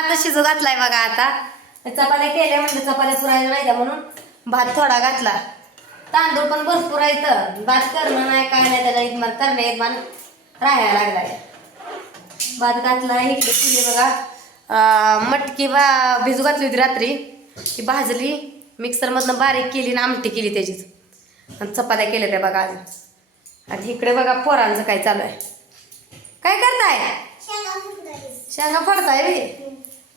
भात शिजू घातलाय बघा आता. चपात्या केल्या म्हणजे चपात्या पुरायला नाही म्हणून भात थोडा घातला. तांदूळ पण भरपूर आहे तर भात करणं नाही काय नाही त्याच्या इथमान करणं इथमान राहायला लागलाय. भात घातला इकडे केली बघा. मटकी बा भिजू घातली होती रात्री. ती भाजली मिक्सरमधनं बारीक केली आणि आमटी केली त्याचीच. आणि चपात्या केल्या त्या बघा आज आणि इकडे बघा पोरांचं काय चालू आहे. काय करताय? शेंगा फोडताय.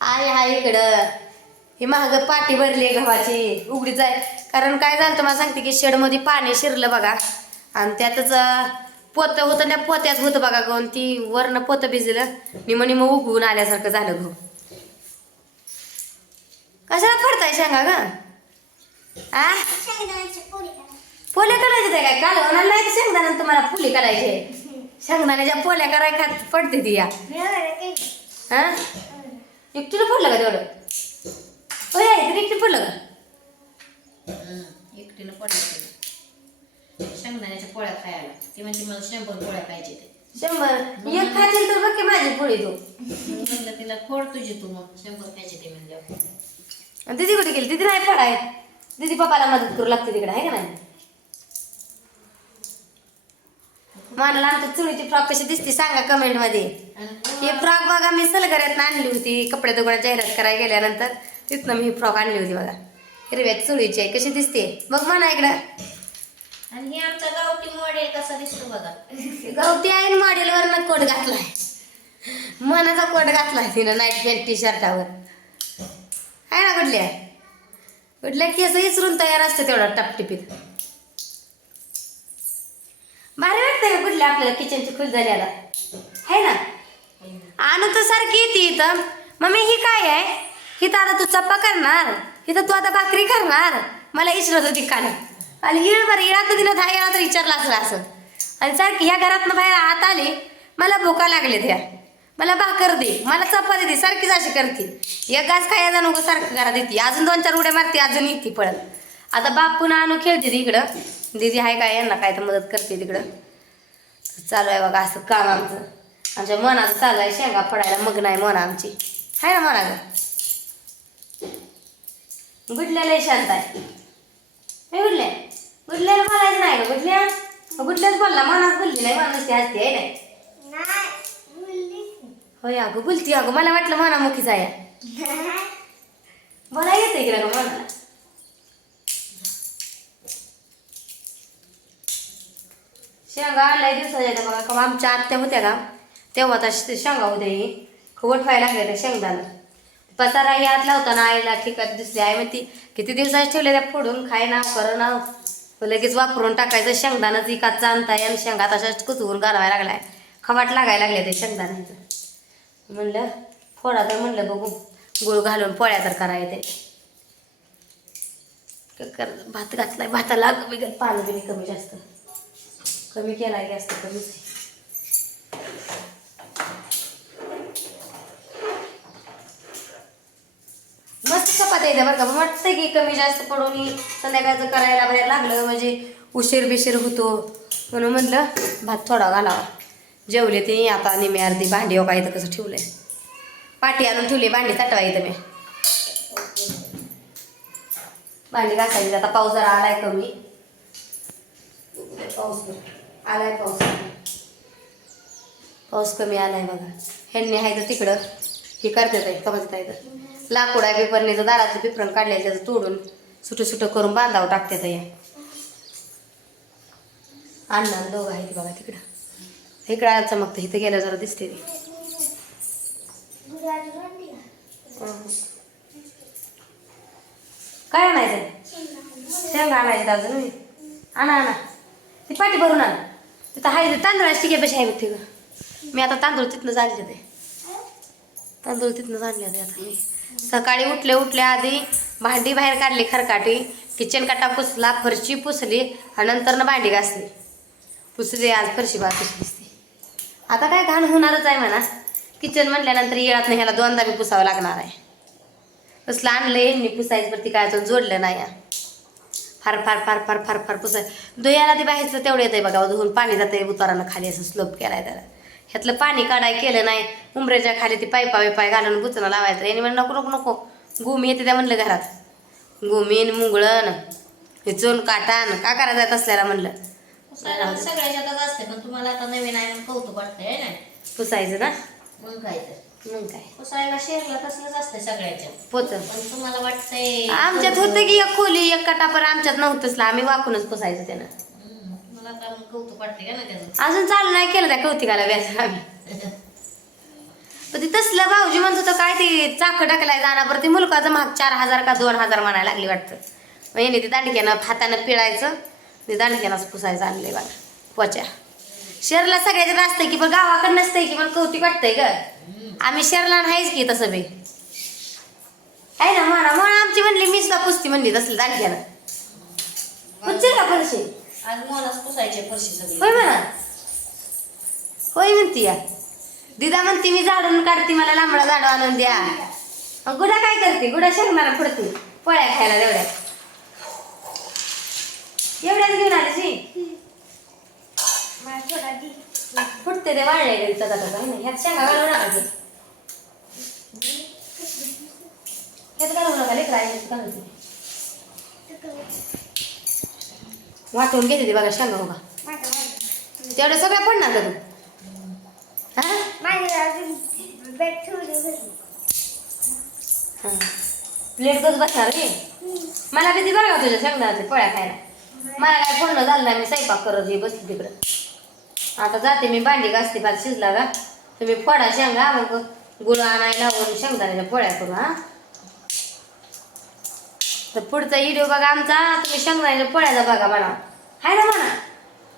आहे हाय इकडं. ही महाग पाटी भरली गव्हाची. उघडीच आहे. कारण काय झालं तुम्हाला सांगते की शेडमध्ये पाणी शिरलं बघा. आणि त्यातच पोतं होतं त्या पोत्यात होतं बघा गहून ती वरनं पोतं भिजलं. निम निम उगवून आल्यासारखं झालं गहू कशाला फडताय शेंगा ग? आ? पोल्या करायचे ते काय? काल होणार नाही तर शेंगदाणा तुम्हाला पुली करायचे? शेंगदाण्याच्या पोल्या कराय खात पडते ती या. हा एकटीला पडलं का तेवढं? होय आहे तर एकटी पडलं का? एकटीनं पडलं शेंगदाण्याच्या पोळ्या खायला. ती म्हणते मला शंभर पोळ्या पाहिजे ते. शंभर? एक खातील तर बघ की माझी पोळी तू. म्हणलं तिला फोड तुझी तू मग. शंभर पाहिजे ते म्हणल्यावर आणि दिदी कुठे गेली? दिदी नाही पडाय दिदी पप्पाला मदत करू लागते तिकडे आहे का नाही? मला आमच्या चुळीची फ्रॉक कशी दिसते सांगा कमेंटमध्ये. ही फ्रॉक बघा मी सलगऱ्यात आणली होती. कपडे दुकानात जाहिरात करायला गेल्यानंतर तिथनं मी ही फ्रॉक आणली होती बघा. हिरव्या चुळीची आहे. कशी दिसते? बघ म्हणा इकडं आणि हे आमचा गावठी मॉडेल कसा दिसतो बघा. गवती आहे मॉडेल वरनं कोट घातलाय. मनाचा कोट घातलाय तिनं नाईट पॅन्ट टी शर्टावर आहे ना कुठल्या कुठल्या केस इचरून तयार असते तेवढा टपटिपीत. भारी वाटतं हो, कुठल्या आपल्याला किचनची खुश झाल्याला आहे ना? आणू तर सारखी येते इथं. मम्मी ही काय आहे? हिथं आता तू चप्पा करणार? हिथं तू आता भाकरी करणार? मला इचरत होती काल. आणि हिळ बरं इळा तर दिलं दहा गेला तर विचारला असला असं. आणि सारखी ह्या घरातनं बाहेर आत आली मला भुका लागले त्या. मला भाकर दे मला चप्पा देते सारखीच अशी करते. एक घास जाणू नको सारखं घरात येते. अजून दोन चार उड्या मारते अजून येते पळत. आता बाप पुन्हा आणू खेळते इकडं. दीदी आहे काय यांना काय तर मदत करते तिकडं. चालू आहे बघा असं काम आमचं. आमच्या मनाचं चालू आहे. शेंगा पडायला मग नाही मन आमची. आहे ना म्हणा ग? गुडल्याला शांत आहे. हे गुडल्या. गुडल्याला बोलायचं नाही का गुडल्या. गुडल्याच बोलला मनात बोलली नाही माणूस ती हसते आहे नाही. होय अगं बोलती अगं. मला वाटलं मनामुखीच आहे. बोला येते की ग मनाला? शेंगा लय दिवसाच्या आहेत बघा. का आमच्या आत्या होत्या का तेव्हा आता शेंगा होत्या ही. खवट व्हायला लागल्या त्या शेंगदाणा. पसारा ही आतला होता ना आईला ठिकाण दिसली. आई म्हणती किती दिवसाची ठेवल्या त्या फोडून? खाय ना कर ना लगेच वापरून टाकायचं. शेंगदाणाच इकाचा काचा आणताय आणि शेंगा तशाच कुचवून घालवायला लागलाय. खवाट लागायला लागले ते शेंगदाण्याचं. म्हणलं फोडा तर म्हणलं बघू. गुळ घालून पोळ्या तर करायचे कर भात घातलाय. भाताला कमी पाणी बिनी कमी जास्त. कमी केला गॅस तर कमीच आहे. मस्त चपात्या येते बरं का पण वाटतं की कमी जास्त पडून संध्याकाळचं करायला बाहेर लागलं म्हणजे उशीर बिशीर होतो. म्हणून म्हटलं भात थोडा घालावा. जेवले ते आता निमे अर्धी भांडी हो काय इथं कसं ठेवलंय. पाठी आणून ठेवली भांडी तटवा इथं मी. भांडी घासायची आता पाऊस जरा आलाय कमी. पाऊस आलाय पाऊस. पाऊस कमी आलाय बघा. ह्यांनी आहे तर तिकडं. हे करतात आहे समजत आहे तर लाकूड आहे पेपरनेचं दाराचं पिपरण काढले त्याचं तोडून सुटं सुटं करून बांधावं टाकतात या अण्णा दोघं आहेत बघा तिकडं. इकडं आलं चमकतं इथं गेलं जरा दिसते ते. काय आणायचं शेंगा आणायचं अजून. आणा आणा. ती पाठी भरून आण. तिथं आहे ते तांदूळ टिकेपाशी आहे बघ तिथं मी आता तांदूळ तिथनं आणले ते. तांदूळ तिथनं आणले ते आता मी. सकाळी उठले उठले आधी भांडी बाहेर काढली खरकाटी किचन कट्टा पुसला फरशी पुसली आणि नंतर भांडी घासली. पुसली आज फरशी बा दिसते आता काय घाण होणारच आहे म्हणा. किचन म्हटल्यानंतर येळात नाही ह्याला दोनदा बी पुसावं लागणार आहे. कसलं आणलं यांनी पुसायचं पण ती काय अजून जोडलं नाही. या. फार फार फार फार फार फार पुसाय दोयाला ते बाहेरचं तेवढं येतंय बघा धुवून पाणी जातंय उतारानं खाली असं स्लोप केलाय त्याला. ह्यातलं पाणी काढाय केलं नाही उमऱ्याच्या खाली ती पायपा बिपाय घालून बुचणं लावायचं. याने म्हणलं नको नको नको गुमी येते त्या म्हणलं घरात. गुमीन मुंगळण हे चोन काटान का करायचं तसल्याला म्हणलं. पुसायला सगळ्याच्यातच असते पण तुम्हाला आता नवीन आहे कौतुक वाटतंय ना? पुसायचं ना? मग काय तर. मग काय? पुसायला शेरला तसलंच असतंय सगळ्याच्या. पोच पण तुम्हाला वाटतंय आमच्यात होतं की एक खोली एक कटापर आमच्यात नव्हतंच ना. आम्ही वाकूनच पुसायचं त्यानं. हम्म, मला आता मग कौतुक वाटते का ना त्याचं? अजून चालू नाही केलं त्या कौतिकाला व्याज आम्ही. पण ते तसलं भाऊजी म्हणत होतं काय ते चाक टाकलाय जाणार. बरं ते मुलकाचं महाग चार हजार का दोन हजार म्हणायला लागली वाटतं. मग याने ते दांडक्यानं हातानं पिळायचं. ते दांडक्यानंच पुसायचं आणलंय बघा पोच्या. शहरला सगळ्याच्यात असतंय की पण गावाकडं नसतंय की मला कौतिक वाटतंय ग. आम्ही शहरला नाहीच की तसं बी. आहे ना म्हणा म्हणून आमची म्हणली मी सुद्धा पुसती म्हणली तसलं दांडक्यानं पुसतील का फरशी? आज मलाच पुसायचे फरशी सगळी. होय म्हणा. होय म्हणती या. दिदा म्हणती मी झाडून काढते मला लांबडा झाडू आणून द्या. मग गुडा काय करते? गुडा शेंगणारा फुडते. पोळ्या खायला एवढ्या एवढ्याच घेऊन आले शी फुटते ते वाळले गेले तसा तसा है ना? ह्यात शेंगा घालू नका की. ह्यात घालू नका लेकरं आहे ह्यात घालू वाटून घेते ते बघा शेंगा बघा तेवढं सगळ्या पडणार का तू? प्लेट कच बसणार रे मला किती बरं का तुझ्या शेंगदाचे पोळ्या खायला? मला काय फोडणं झालं नाही मी स्वयंपाक करत बसली तिकडं. आता जाते मी भांडी घासते भात शिजला का? तुम्ही फोडा शेंगा मग गुळ आणायला वरून शेंगदाण्याच्या पोळ्या करू हा? तर पुढचा व्हिडिओ बघा आमचा. तुम्ही शेंगदाण्याच्या पोळ्याचा बघा म्हणा. हाय ना म्हणा.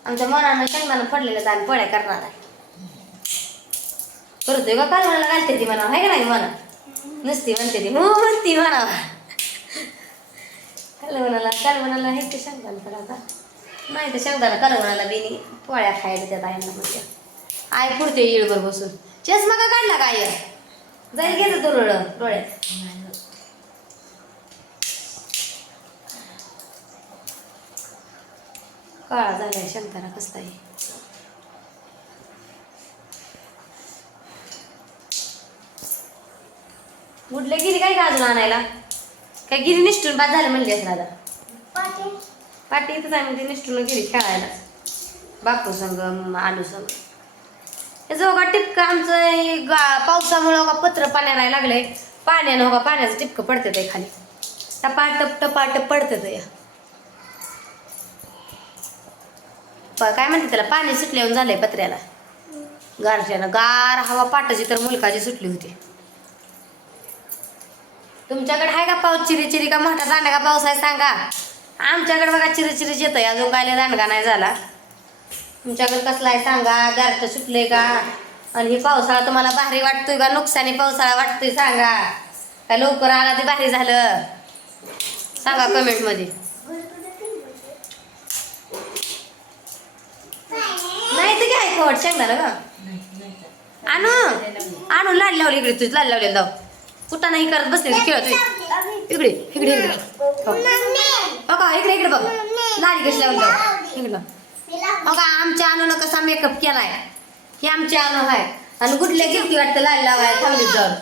आमच्या मनानं शेंगदाणा पडलेलं तर आम्ही पोळ्या करणार आहे. करतोय का? कालवणाला घालते ती म्हणा. हाय का नाही म्हणा? नुसती म्हणते ती. हो म्हणती म्हणा. कालवणाला कालवणाला हे ते शेंगदाणा तर आता. नाही तर शेंगदाणा कालवणाला बिनी पोळ्या खायला त्यात आहे ना म्हणजे आय पुढते येळभर बसून. चष्मा का काढला काय जाईल घेतो तो डोळ डोळ्यात. काळा झालाय शंकरा कसला आहे? गुडल्या गिरी काय का अजून आणायला? काय गिरी निष्ठून बाद झालं म्हणली असं दादा पाठी इथंच आहे म्हणजे निष्ठून गेली खेळायला. बापू संग आलू संग. हे जो का टिपकं आमचं हे गा पावसामुळं का पत्र पाण्या राहायला लागलंय. पाण्यानं हो का पाण्याचं टिपकं पडतं ते खाली. टपाटप टपाटप पडतं ते. प- काय म्हणते त्याला? पाणी सुटल्यावर झालंय पत्र्याला. गारच्यानं गार हवा पाटाची तर मुलकाची सुटली होती. तुमच्याकडे आहे का पाऊस? चिरी चिरी का मोठा दांडा का पाऊस आहे सांगा. आमच्याकडे बघा चिरचिरीच चिरीच आहे अजून काय दांडगा नाही झाला. तुमच्याकडे कसला आहे सांगा. गारट सुटले का? आणि हे पावसाळा तुम्हाला भारी वाटतोय का? नुकसानी पावसाळा वाटतोय सांगा. काय लवकर आला ते भारी झालं. सांगा कमेंटमध्ये नाही तर काय खोट शेंगदाणा का आणू? आणू लाड लावली इकडे तुझी लाड लावले जाऊ. कुठं नाही करत बसले खेळत इकडे इकडे इकडे. हो. हो का इकडे इकडे बघ. लाडी कशी लावून जाऊ इकडं हो का आमच्या आणून कसा मेकअप केलाय. हे आमच्या अनु आहे. आणि कुठल्या गिफ्टी वाटतं लाडी लावाय थांबली जर